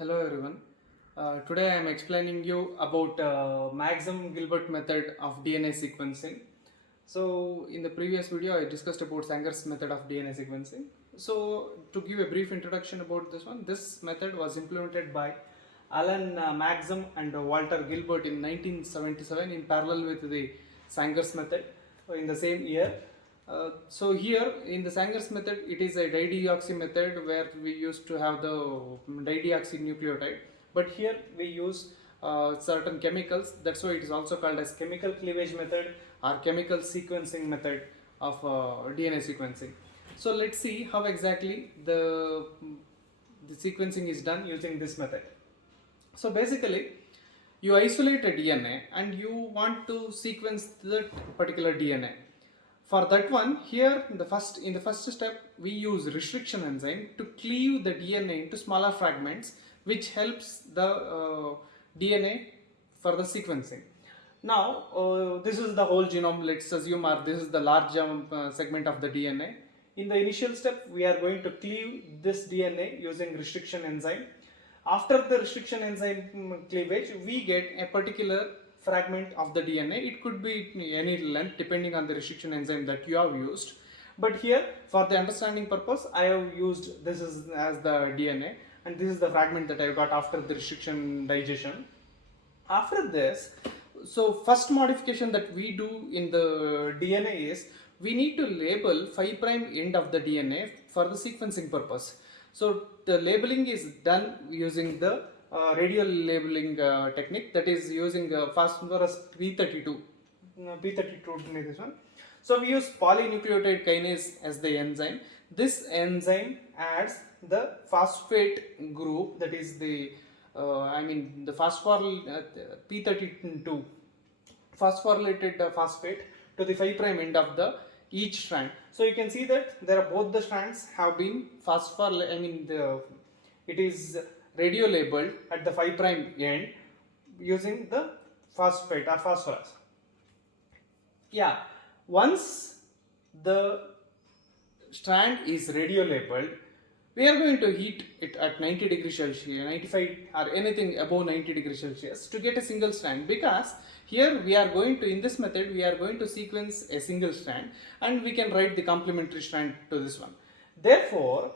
Hello everyone. Today I am explaining you about Maxim-Gilbert method of DNA sequencing. So in the previous video I discussed about Sanger's method of DNA sequencing. So to give a brief introduction about this one, this method was implemented by Alan Maxim and Walter Gilbert in 1977 in parallel with the Sanger's method in the same year. So here in the Sanger's method, it is a dideoxy method where we used to have the dideoxynucleotide, but here we use certain chemicals. That's why it is also called as chemical cleavage method or chemical sequencing method of DNA sequencing. So let's see how exactly the sequencing is done using this method. So basically, you isolate a DNA and you want to sequence that particular DNA. For that one, here in the first step, we use restriction enzyme to cleave the DNA into smaller fragments, which helps the DNA for the sequencing. Now, this is the whole genome. Let's assume, or this is the large segment of the DNA. In the initial step, we are going to cleave this DNA using restriction enzyme. After the restriction enzyme cleavage, we get a particular fragment of the DNA. It could be any length depending on the restriction enzyme that you have used. But here, for the understanding purpose, I have used this as the DNA, and this is the fragment that I got after the restriction digestion. After this, so first modification that we do in the DNA is we need to label 5' end of the DNA for the sequencing purpose. So the labeling is done using the radial labeling technique, that is using phosphorus P32. P32 this one. So we use polynucleotide kinase as the enzyme. This enzyme adds the phosphate group, that is the the phosphoryl P32 phosphorylated phosphate to the 5' end of the each strand. So you can see that there are both the strands have been it is radio labeled at the 5' end using the phosphate or phosphorus. Yeah, once the strand is radio labeled, we are going to heat it at 90 degrees Celsius, 95 or anything above 90 degrees Celsius to get a single strand, because here we are going to, in this method, we are going to sequence a single strand and we can write the complementary strand to this one. Therefore,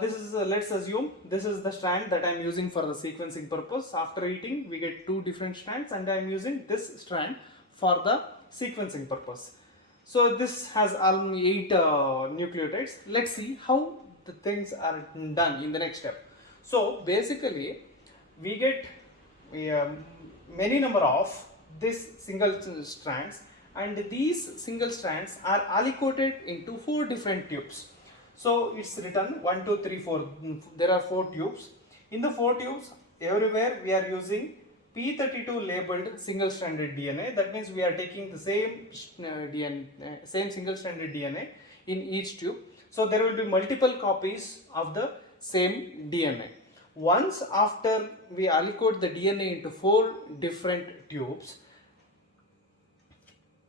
this is let's assume this is the strand that I am using for the sequencing purpose. After heating, we get two different strands and I am using this strand for the sequencing purpose. So this has 8 nucleotides. Let's see how the things are done in the next step. So basically, we get many number of these single strands, and these single strands are aliquoted into 4 different tubes. So it's written 1, 2, 3, 4. There are 4 tubes. In the 4 tubes, everywhere we are using P32 labeled single stranded DNA. That means we are taking the same same single stranded DNA in each tube. So there will be multiple copies of the same DNA. Once after we aliquot the DNA into 4 different tubes,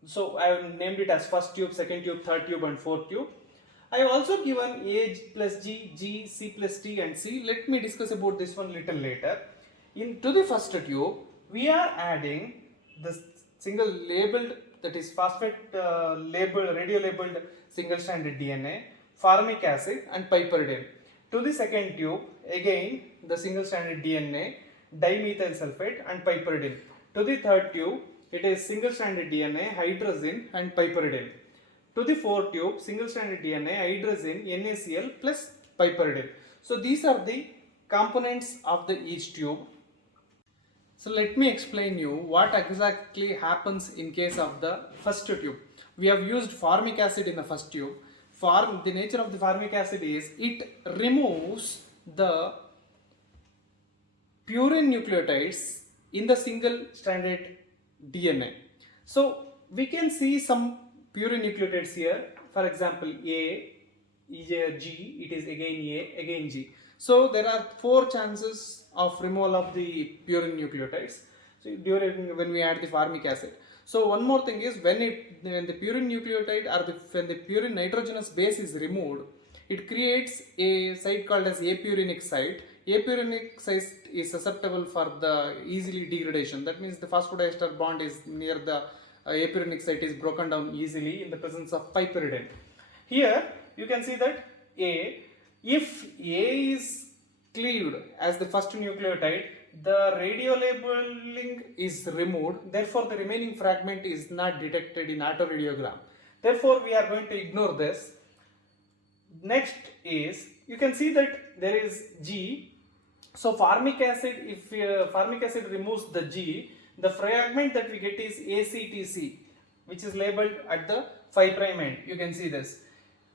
so I have named it as first tube, second tube, third tube and fourth tube. I have also given A plus G, G, C plus T and C. Let me discuss about this one little later. Into the first tube, we are adding the single labeled, that is phosphate labeled, radio labeled single stranded DNA, formic acid and piperidine. To the second tube, again the single stranded DNA, dimethyl sulfate and piperidine. To the third tube, it is single stranded DNA, hydrazine and piperidine. To the fourth tube, single stranded DNA, hydrazine, NaCl plus piperidine. So these are the components of the each tube. So let me explain you what exactly happens in case of the first tube. We have used formic acid in the first tube. The nature of the formic acid is it removes the purine nucleotides in the single stranded DNA. So we can see some purine nucleotides here. For example, A, G, it is again A, again G. So there are 4 chances of removal of the purine nucleotides. So when we add the formic acid. So one more thing is when the purine nucleotide or when the purine nitrogenous base is removed, it creates a site called as apurinic site apurinic site is susceptible for the easily degradation. That means the phosphodiester bond is near the apurinic site is broken down easily in the presence of piperidine. Here you can see that if A is cleaved as the first nucleotide, the radiolabeling is removed, therefore the remaining fragment is not detected in autoradiogram. Therefore we are going to ignore this. Next is, you can see that there is G. So formic acid, if formic acid removes the G, the fragment that we get is ACTC, which is labeled at the 5' end. You can see this.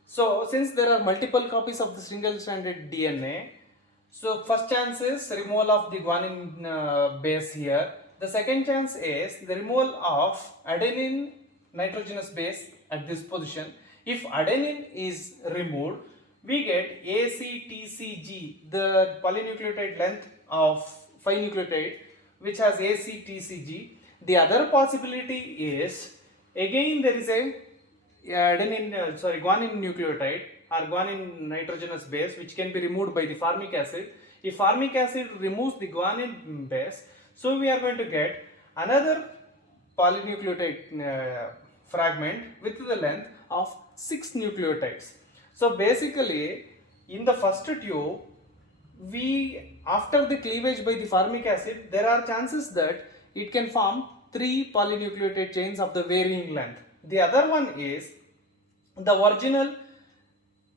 So since there are multiple copies of the single-stranded DNA, so first chance is removal of the guanine base here. The second chance is the removal of adenine nitrogenous base at this position. If adenine is removed, we get ACTCG, the polynucleotide length of 5 nucleotide, which has ACTCG. The other possibility is, again there is a guanine nucleotide or guanine nitrogenous base which can be removed by the formic acid. If formic acid removes the guanine base, so we are going to get another polynucleotide fragment with the length of 6 nucleotides. So basically in the first tube, after the cleavage by the formic acid, there are chances that it can form 3 polynucleotide chains of the varying length. The other one is the original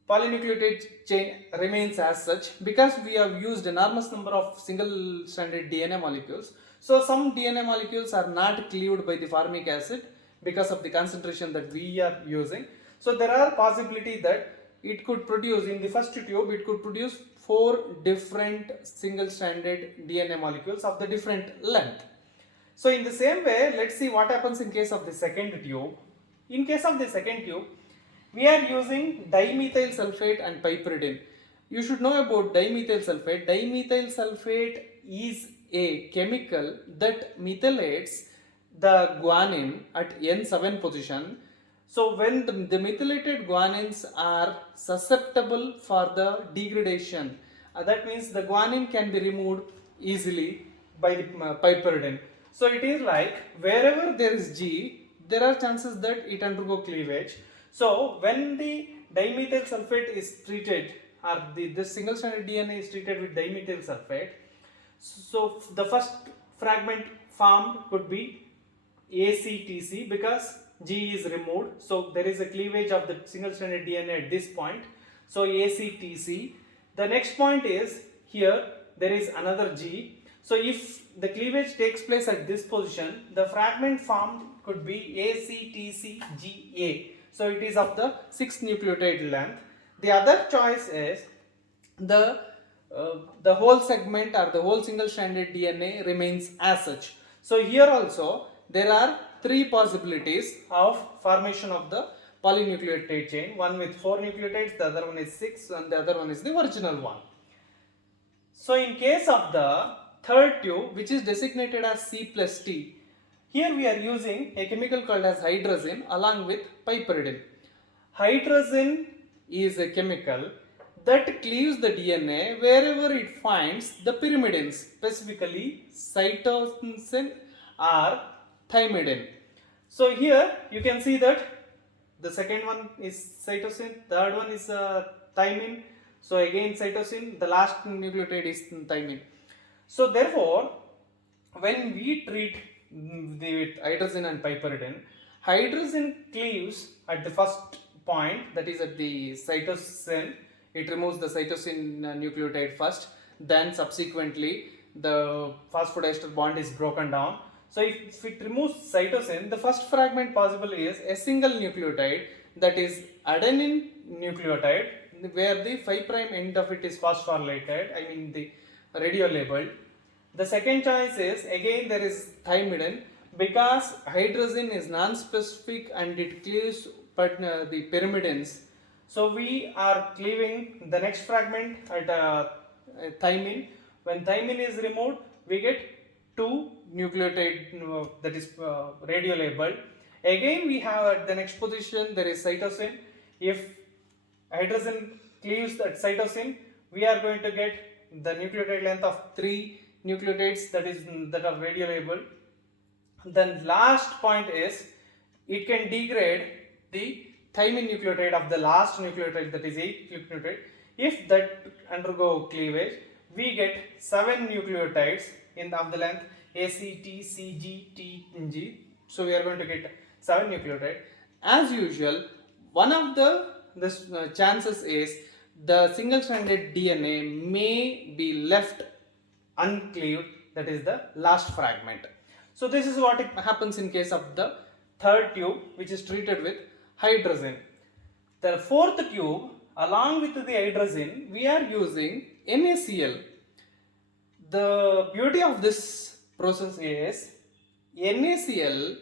polynucleotide chain remains as such because we have used enormous number of single-stranded DNA molecules. So some DNA molecules are not cleaved by the formic acid because of the concentration that we are using. So there are possibility that it could produce, in the first tube, it could produce 4 different single-stranded DNA molecules of the different length. So in the same way, let's see what happens in case of the second tube. In case of the second tube, we are using dimethyl sulfate and piperidine. You should know about dimethyl sulfate. Dimethyl sulfate is a chemical that methylates the guanine at N7 position. So when the methylated guanines are susceptible for the degradation, that means the guanine can be removed easily by the piperidine. So it is like wherever there is G, there are chances that it undergo cleavage. So when the dimethyl sulfate is treated, or the single-stranded DNA is treated with dimethyl sulfate, so the first fragment formed could be ACTC because G is removed. So there is a cleavage of the single-stranded DNA at this point. So ACTC. The next point is here there is another G. So if the cleavage takes place at this position, the fragment formed could be ACTCGA. So it is of the 6 nucleotide length. The other choice is the whole segment or the whole single-stranded DNA remains as such. So here also there are 3 possibilities of formation of the polynucleotide chain. One with 4 nucleotides, the other one is 6, and the other one is the original one. So in case of the third tube, which is designated as C plus T, here we are using a chemical called as hydrazine along with piperidine. Hydrazine is a chemical that cleaves the DNA wherever it finds the pyrimidines, specifically cytosine or thymidine. So here you can see that the second one is cytosine, third one is thymine. So again cytosine, the last nucleotide is thymine. So therefore, when we treat with hydrazine and piperidine, hydrazine cleaves at the first point, that is at the cytosine. It removes the cytosine nucleotide first, then subsequently the phosphodiester bond is broken down. So if it removes cytosine, the first fragment possible is a single nucleotide, that is adenine nucleotide, where the 5' end of it is phosphorylated, I mean the radio labeled. The second choice is, again there is thymidine, because hydrazine is non-specific and it cleaves the pyrimidines. So we are cleaving the next fragment at thymine. When thymine is removed, we get 2 nucleotide that is radio labeled. Again we have at the next position there is cytosine. If hydrazine cleaves at cytosine, we are going to get the nucleotide length of 3 nucleotides that are radiolabeled. Then last point is it can degrade the thymine nucleotide of the last nucleotide, that is 8 nucleotide. If that undergo cleavage, we get 7 nucleotides of the length A, C, T, C, G, T, and G. So we are going to get 7 nucleotides. As usual, one of the chances is the single-stranded DNA may be left uncleaved, that is the last fragment. So this is what happens in case of the third tube, which is treated with hydrazine. The fourth tube, along with the hydrazine, we are using NaCl. The beauty of this process is NaCl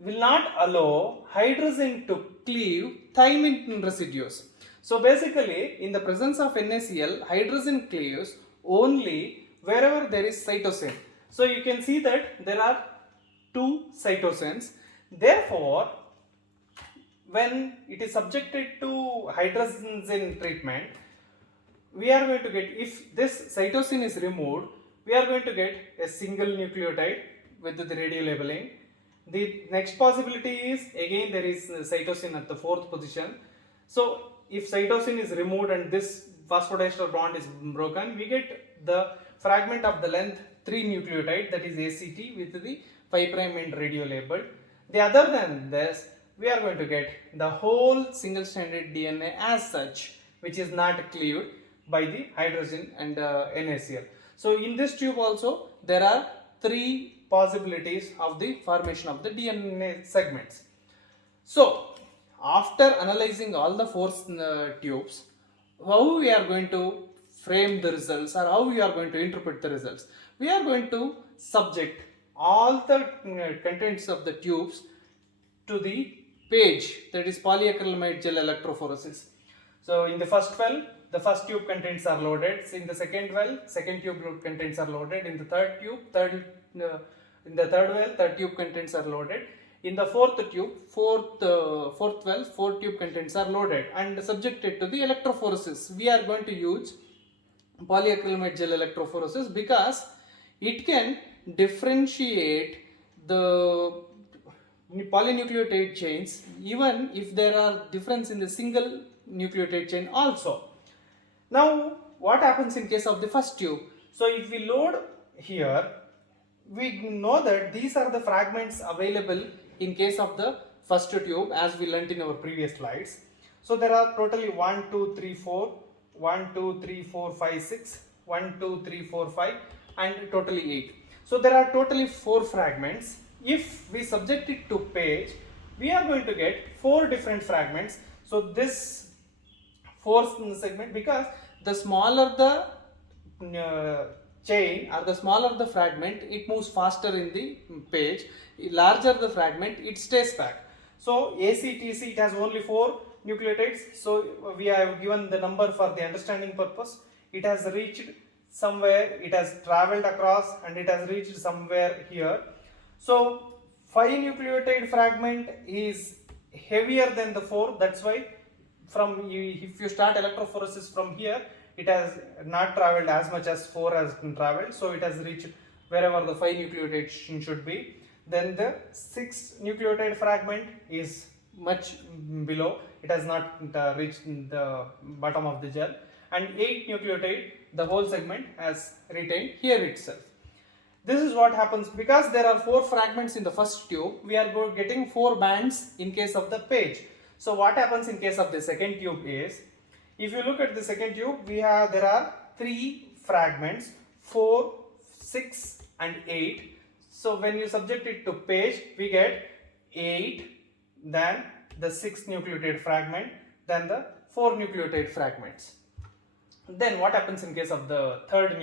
will not allow hydrazine to cleave thymine residues. So basically, in the presence of NaCl, hydrazine cleaves only wherever there is cytosine. So you can see that there are 2 cytosines. Therefore, when it is subjected to hydrazine treatment, we are going to get, if this cytosine is removed, we are going to get a single nucleotide with the radio labeling. The next possibility is, again there is cytosine at the 4th position. So if cytosine is removed and this phosphodiester bond is broken, we get the fragment of the length 3 nucleotide, that is ACT, with the 5' end radio labeled. The other than this, we are going to get the whole single-stranded DNA as such, which is not cleaved by the hydrazine and NaCl. So in this tube also there are 3 possibilities of the formation of the DNA segments. So after analyzing all the 4 tubes, how we are going to frame the results, or how we are going to interpret the results? We are going to subject all the contents of the tubes to the page, that is polyacrylamide gel electrophoresis. So in the first well, the first tube contents are loaded. In the second well, second tube contents are loaded. In the third tube, in the third well, third tube contents are loaded. In the fourth tube, fourth well, 4 tube contents are loaded and subjected to the electrophoresis. We are going to use polyacrylamide gel electrophoresis because it can differentiate the polynucleotide chains even if there are difference in the single nucleotide chain also. Now what happens in case of the first tube? So if we load here, we know that these are the fragments available in case of the first tube, as we learnt in our previous slides. So there are totally 1, 2, 3, 4, 1, 2, 3, 4, 5, 6, 1, 2, 3, 4, 5 and totally 8. So there are totally 4 fragments. If we subject it to page, we are going to get 4 different fragments. So this 4th segment, because the smaller the chain or the smaller the fragment, it moves faster in the page. Larger the fragment, it stays back. So ACTC, it has only 4 nucleotides. So we have given the number for the understanding purpose. It has reached somewhere, it has traveled across and it has reached somewhere here. So 5 nucleotide fragment is heavier than the 4. That's why if you start electrophoresis from here, it has not traveled as much as 4 has traveled. So it has reached wherever the 5 nucleotide should be. Then the 6 nucleotide fragment is much below. It has not reached the bottom of the gel. And 8 nucleotide, the whole segment has retained here itself. This is what happens because there are 4 fragments in the first tube. We are getting 4 bands in case of the page. So what happens in case of the second tube is, if you look at the second tube, there are 3 fragments, 4, 6 and 8. So when you subject it to page, we get 8, then the 6 nucleotide fragment, then the 4 nucleotide fragments. Then what happens in case of the third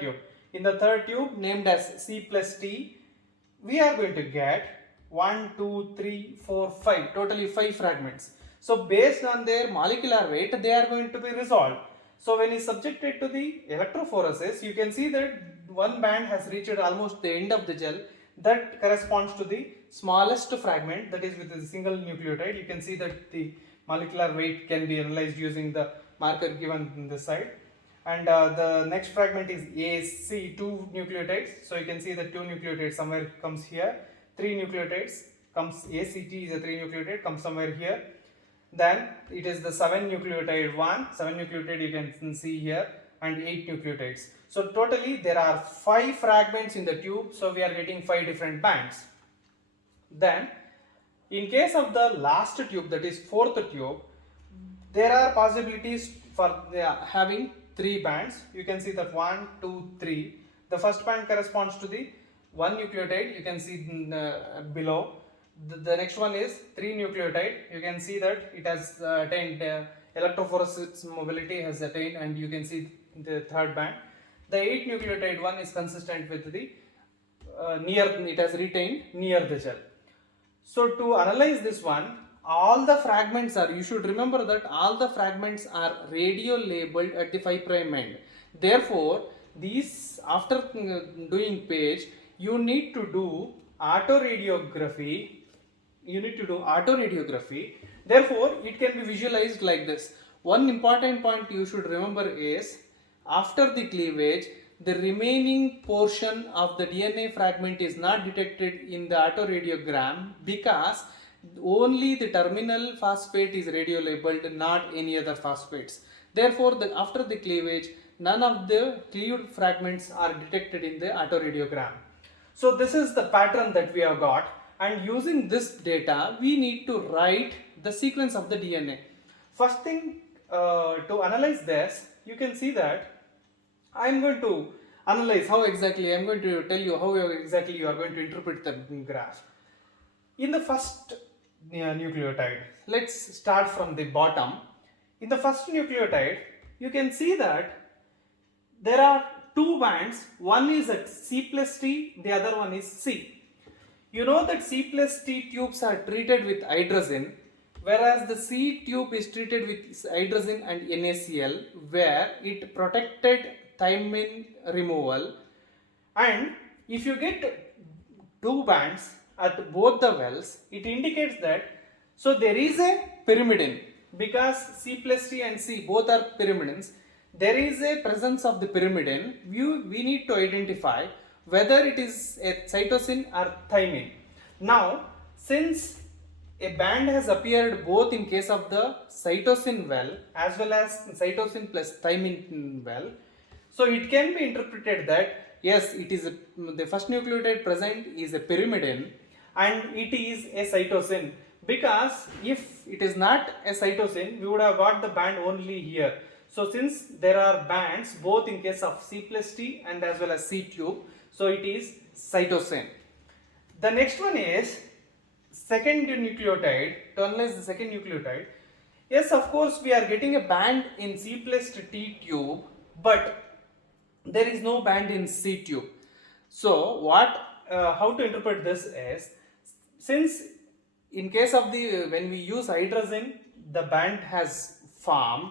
tube? In the third tube, named as C plus T, we are going to get 1, 2, 3, 4, 5, totally 5 fragments. So based on their molecular weight, they are going to be resolved. So when it's subjected to the electrophoresis, you can see that one band has reached almost the end of the gel. That corresponds to the smallest fragment, that is with a single nucleotide. You can see that the molecular weight can be analyzed using the marker given in this side. and the next fragment is AC, 2 nucleotides. So you can see the 2 nucleotides somewhere comes here, 3 nucleotides comes, ACT is a 3 nucleotide, comes somewhere here. Then it is the 7 nucleotide one, 7 nucleotide you can see here, and 8 nucleotides. So totally there are 5 fragments in the tube, so we are getting 5 different bands. Then in case of the last tube, that is fourth tube, there are possibilities for having 3 bands. You can see that 1, 2, 3. The first band corresponds to the 1 nucleotide, you can see below. The next one is 3 nucleotide. You can see that it has attained electrophoresis mobility has attained, and you can see the third band. The 8 nucleotide one is consistent with the it has retained near the gel. So to analyze this one, all the fragments are, you should remember that all the fragments are radio labeled at the 5' end. Therefore, these, after doing page, you need to do autoradiography. Therefore, it can be visualized like this. One important point you should remember is, after the cleavage, the remaining portion of the DNA fragment is not detected in the autoradiogram because only the terminal phosphate is radio labeled, not any other phosphates. Therefore, after the cleavage, none of the cleaved fragments are detected in the autoradiogram. So this is the pattern that we have got, and using this data, we need to write the sequence of the DNA. First thing, to analyze this, you can see that I am going to analyze how exactly, I am going to tell you how exactly you are going to interpret the graph. In the first nucleotide, let's start from the bottom. In the first nucleotide, you can see that there are 2 bands, one is at C plus T, the other one is C. You know that C plus T tubes are treated with hydrazine, whereas the C tube is treated with hydrazine and NaCl, where it protected thymine removal. And if you get 2 bands at both the wells, it indicates that, so there is a pyrimidine, because C plus T and C both are pyrimidines. There is a presence of the pyrimidine. We need to identify whether it is a cytosine or thymine. Now, since a band has appeared both in case of the cytosine well as well as cytosine plus thymine well, so it can be interpreted that yes, it is the first nucleotide present is a pyrimidine and it is a cytosine, because if it is not a cytosine, we would have got the band only here. So since there are bands both in case of C plus T and as well as C tube, so it is cytosine. The next one is second nucleotide. To analyze the second nucleotide, yes, of course we are getting a band in C plus T tube, but there is no band in C tube. So how to interpret this is, since in case of the, when we use hydrazine, the band has formed,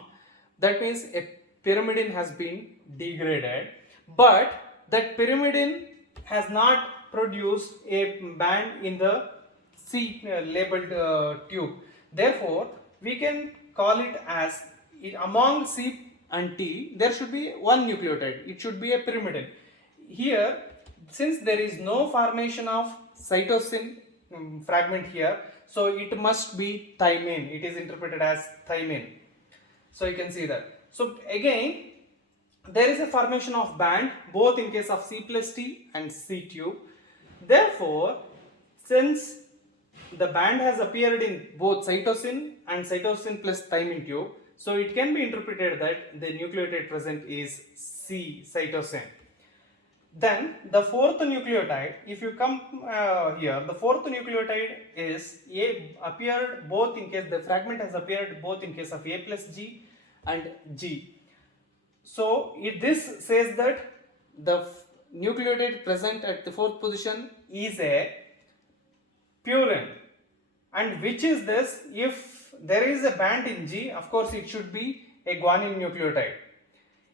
that means a pyrimidine has been degraded, but that pyrimidine has not produced a band in the C labeled tube. Therefore, we can call it as, among C and T, there should be one nucleotide. It should be a pyrimidine. Here, since there is no formation of cytosine fragment here, so it must be thymine. It is interpreted as thymine. So you can see that. So again, there is a formation of band both in case of C plus T and C tube. Therefore, since the band has appeared in both cytosine and cytosine plus thymine tube, so it can be interpreted that the nucleotide present is C cytosine. Then the fourth nucleotide, if you come here, the fourth nucleotide is appeared both in case, the fragment has appeared both in case of A plus G and G. So this says that the nucleotide present at the fourth position is a purine. And which is this? If there is a band in G, of course it should be a guanine nucleotide.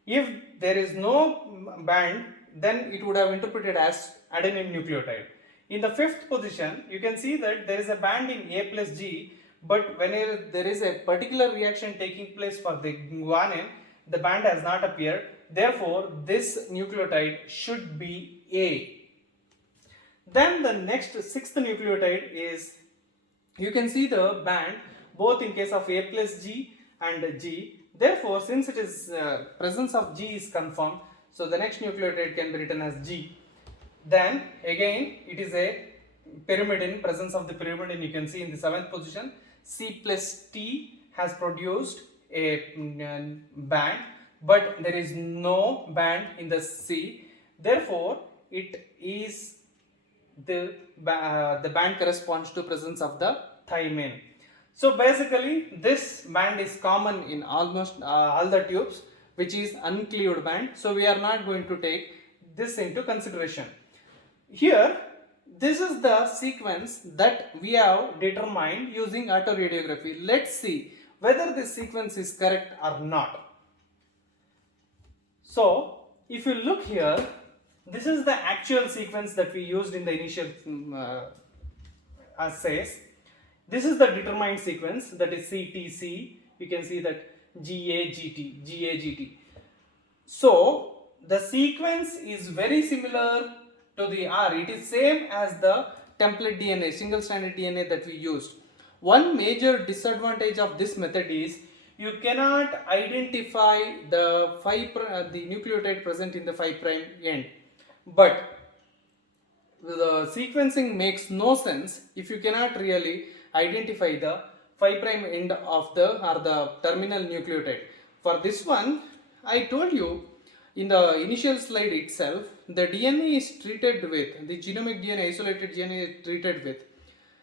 If there is no band, then it would have interpreted as adenine nucleotide. In the fifth position, you can see that there is a band in A plus G, but whenever there is a particular reaction taking place for the guanine, the band has not appeared. Therefore, this nucleotide should be A. Then the next sixth nucleotide is, you can see the band both in case of A plus G and G. Therefore, since it is presence of G is confirmed, so the next nucleotide can be written as G. Then again it is a pyrimidine, presence of the pyrimidine you can see in the 7th position. C plus T has produced a band, but there is no band in the C. Therefore, it is the band corresponds to presence of the thymine. So basically this band is common in almost all the tubes, which is uncleaved band. So we are not going to take this into consideration. Here, this is the sequence that we have determined using autoradiography. Let's see whether this sequence is correct or not. So if you look here, this is the actual sequence that we used in the initial assays. This is the determined sequence, that is CTC. You can see that GAGT, GAGT. So the sequence is very similar to the R. It is same as the template DNA, single stranded DNA that we used. One major disadvantage of this method is you cannot identify the nucleotide present in the 5' end. But the sequencing makes no sense if you cannot really identify the 5' end of the terminal nucleotide. For this one, I told you in the initial slide itself, the DNA is treated with, the genomic DNA, isolated DNA is treated with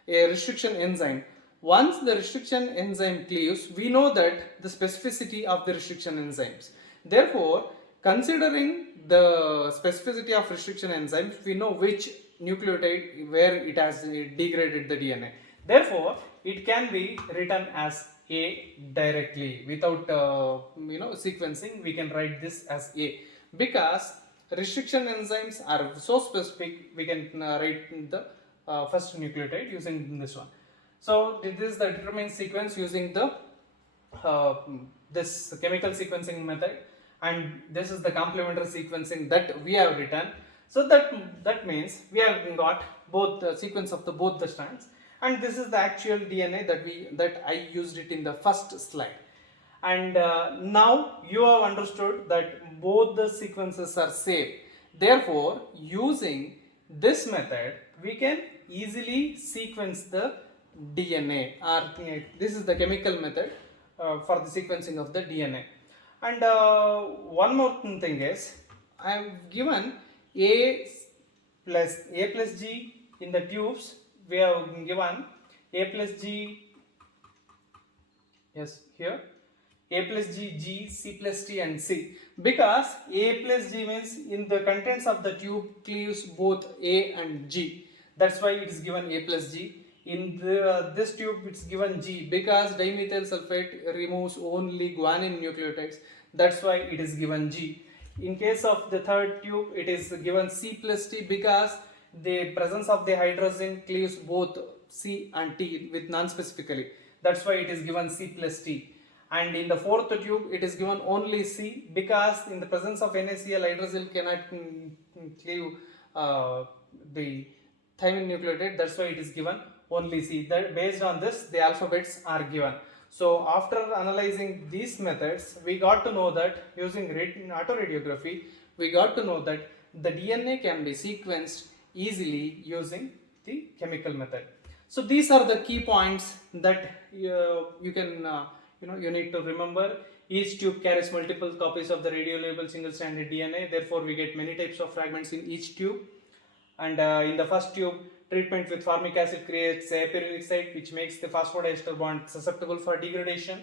a restriction enzyme. Once the restriction enzyme cleaves, we know that the specificity of the restriction enzymes. Therefore, considering the specificity of restriction enzymes, we know which nucleotide where it has degraded the DNA. Therefore, it can be written as A directly without sequencing. We can write this as A because restriction enzymes are so specific. We can write the first nucleotide using this one. So this is the determined sequence using the this chemical sequencing method, and this is the complementary sequencing that we have written. So that means we have got both the sequence of both the strands, and this is the actual DNA that I used it in the first slide. And now you have understood that both the sequences are same. Therefore, using this method, we can easily sequence the DNA, or this is the chemical method for the sequencing of the DNA. And one more thing is, I have given A plus G in the tubes. We have given A plus G, yes, here A plus G, G, C plus T and C, because A plus G means in the contents of the tube cleaves both A and G. That's why it is given A plus G. In this tube it's given G because dimethyl sulfate removes only guanine nucleotides. That's why it is given G. In case of the third tube, it is given C plus T because the presence of the hydrogen cleaves both C and T with non-specifically. That's why it is given C plus T. And in the fourth tube, it is given only C because in the presence of NaCl, hydroxyl cannot cleave the thymine nucleotide. That's why it is given only C. That based on this, the alphabets are given. So after analyzing these methods, we got to know that using autoradiography, we got to know that the DNA can be sequenced easily using the chemical method. So these are the key points that you can you need to remember. Each tube carries multiple copies of the radiolabeled single-stranded DNA. Therefore, we get many types of fragments in each tube. And in the first tube, treatment with formic acid creates a pyruvic site which makes the phosphodiester bond susceptible for degradation.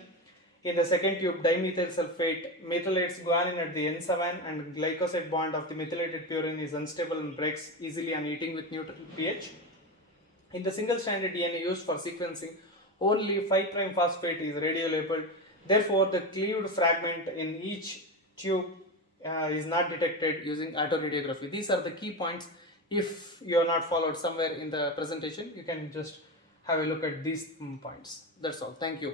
In the second tube, dimethyl sulfate methylates guanine at the N7 and glycoside bond of the methylated purine is unstable and breaks easily on heating with neutral pH. In the single-stranded DNA used for sequencing, only 5' phosphate is radiolabeled. Therefore, the cleaved fragment in each tube is not detected using autoradiography. These are the key points. If you are not followed somewhere in the presentation, you can just have a look at these points. That's all. Thank you.